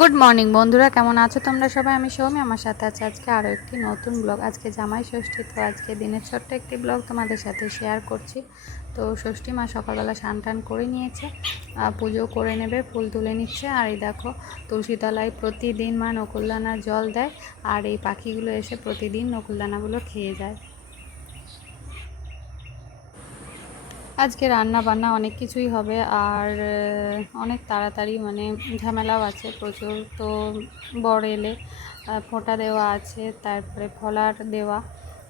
Good morning বন্ধুরা, কেমন আছো তোমরা সবাই? আমি সৌমি, আমার সাথে আছে আজকে আরও একটি নতুন ব্লগ। আজকে জামাই ষষ্ঠী, তো আজকে দিনের ছোট্ট একটি ব্লগ তোমাদের সাথে শেয়ার করছি। তো ষষ্ঠী মা সকালবেলা স্নান টান করে নিয়েছে পুজো করে নেবে, ফুল তুলে নিচ্ছে। আর এই দেখো, তুলসীতলায় প্রতিদিন মা নকুলদানার জল দেয়, আর এই পাখিগুলো এসে প্রতিদিন নকুলদানাগুলো খেয়ে যায়। আজকে রান্না বান্না অনেক কিছুই হবে আর অনেক তাড়াতাড়ি মানে ঝামেলাও আছে প্রচুর। তো বর এলে ফোঁটা দেওয়া আছে, তারপরে ফলার দেওয়া।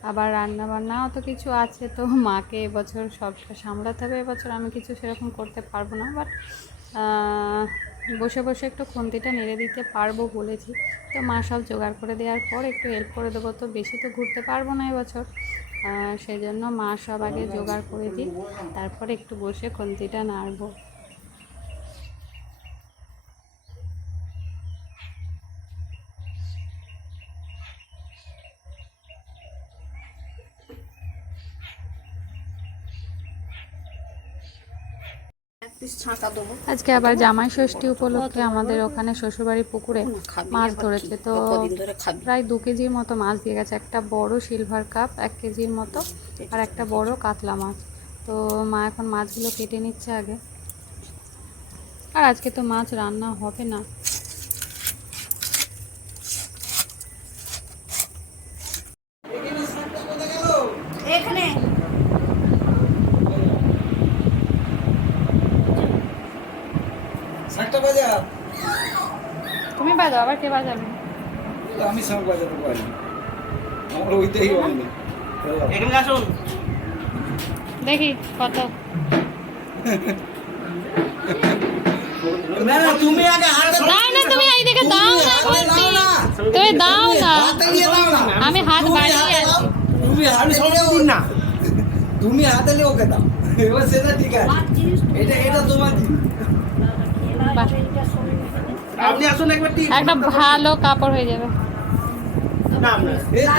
আবার রান্না বান্নাও তো কিছু আছে, তো মাকে এবছর সবটা সামলাতে হবে, এবছর আমি কিছু সেরকম করতে পারব না। বাট বসে বসে একটু খুন্তিটা নেড়ে দিতে পারব বলেছি। তো মা সব জোগাড় করে দেওয়ার পর একটু হেল্প করে দেবো, তো বেশি তো ঘুরতে পারব না এবছর। আহ, সেই জন্য মা সব আগে জোগাড় করে দিই তারপরে একটু বসে খুন্তিটা নাড়বো। আজকে আবার জামাই ষষ্ঠী উপলক্ষে আমাদের ওখানে শ্বশুরবাড়ির পুকুরে মাছ ধরেছে। তো প্রায় দু কেজির মতো মাছ দিয়ে গেছে। একটা বড় সিলভার কাপ এক কেজির মতো আর একটা বড় কাতলা মাছ। তো মা এখন মাছগুলো কেটে নিচ্ছে আগে। আর আজকে তো মাছ রান্না হবে না এখানে তুমি বাজাও আবার কে বাজাবে? আমি শাক বাজাতে পারি। আমার ওইটাই হয়নি এখানে আসুন। দেখি কত। না তুমি আগে হাতে না তুমি এইদিকে দাও না বলছি তুমি দাও না। হাতে নিয়ে দাও না। আমি হাত তুমি বাড়িয়ে আছি। তুমি হাতে নিয়ে না। তুমি হাতে নিয়ে ওকে দাও। এবার সেটা ঠিক আছে। এটা এটা তোমার জিনিস। আপনি আসুন একবার টি একটা ভালো কাপড় হয়ে যাবে। না না। না,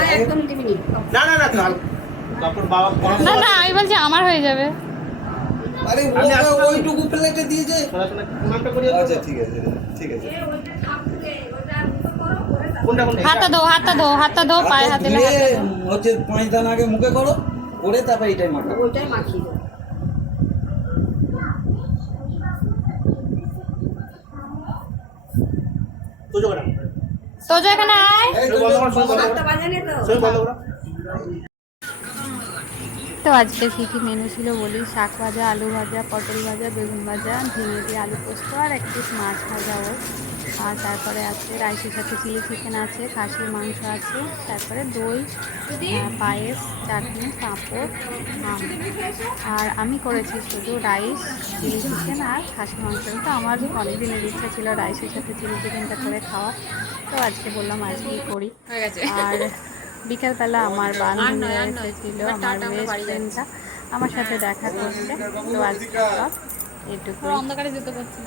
নি। না না না কাল তারপর বাবা না না আমি বলছি আমার হয়ে যাবে। আরে ওইটুকু প্লেটে। আচ্ছা ঠিক আছে ঠিক আছে। কোনটা হাতটা দো হাতটা দো হাতটা দো পায়ে হাতে দিয়ে হচ্ছে পাঁচ দানা আগে মুখে করো করে তারপর এটাই মাখা ওইটাই মাখিয়ে দেবো পুজো করা তো। যে এখানে আয় এই বন্ধ করো সব বন্ধ সাতটা করো বাজে নি তো আজকে কী কী মেনু ছিল বলি? শাক ভাজা আলু ভাজা পটল ভাজা বেগুন ভাজা ঝিঙে দিয়ে আলু পোস্ত আর এক পিস মাছ ভাজা ওর। আর তারপরে আছে রাইসের সাথে চিলি চিকেন আছে খাসির মাংস আছে তারপরে দই পায়েস চাটনি পাঁপড়। আর আমি করেছি শুধু রাইস চিলি চিকেন আর খাসির মাংস। তো আমার অনেক দিনের ইচ্ছা ছিল রাইসের সাথে চিলি চিকেনটা করে খাওয়া। তো আজকে বললাম আজকেই করি। আর বিকালবেলা আমার বান্ধবী এসেছিল আমার বেস্ট ফ্রেন্ডটা আমার সাথে দেখা করছে তো আজকে সব এটুকু অন্ধকারে যেতে পারছি